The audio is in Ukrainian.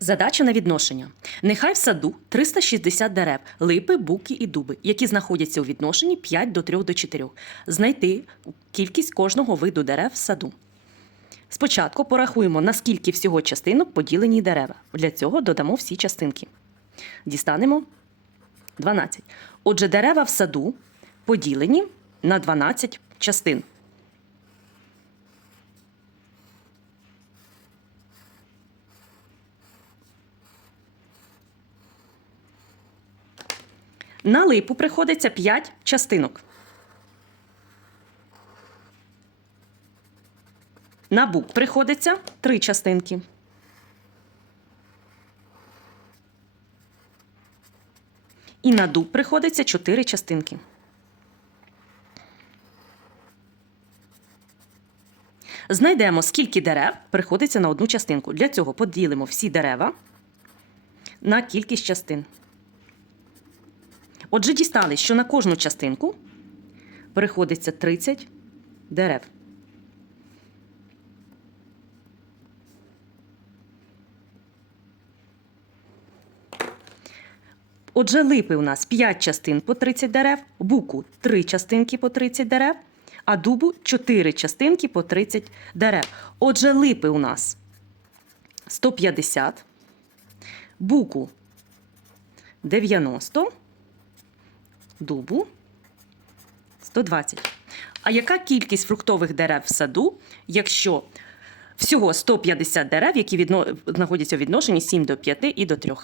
Задача на відношення. Нехай в саду 360 дерев, липи, буки і дуби, які знаходяться у відношенні 5 до 3 до 4. Знайти кількість кожного виду дерев в саду. Спочатку порахуємо, наскільки всього частинок поділені дерева. Для цього додамо всі частинки. Дістанемо 12. Отже, дерева в саду поділені на 12 частин. На липу приходиться 5 частинок. На бук приходиться 3 частинки. І на дуб приходиться 4 частинки. Знайдемо, скільки дерев приходиться на одну частинку. Для цього поділимо всі дерева на кількість частин. Отже, дістали, що на кожну частинку приходиться 30 дерев. Отже, липи у нас 5 частин по 30 дерев, буку 3 частинки по 30 дерев, а дубу 4 частинки по 30 дерев. Отже, липи у нас 150, буку 90, дубу 120. А яка кількість фруктових дерев в саду, якщо всього 150 дерев, які знаходяться у відношенні 7 до 5 і до 3?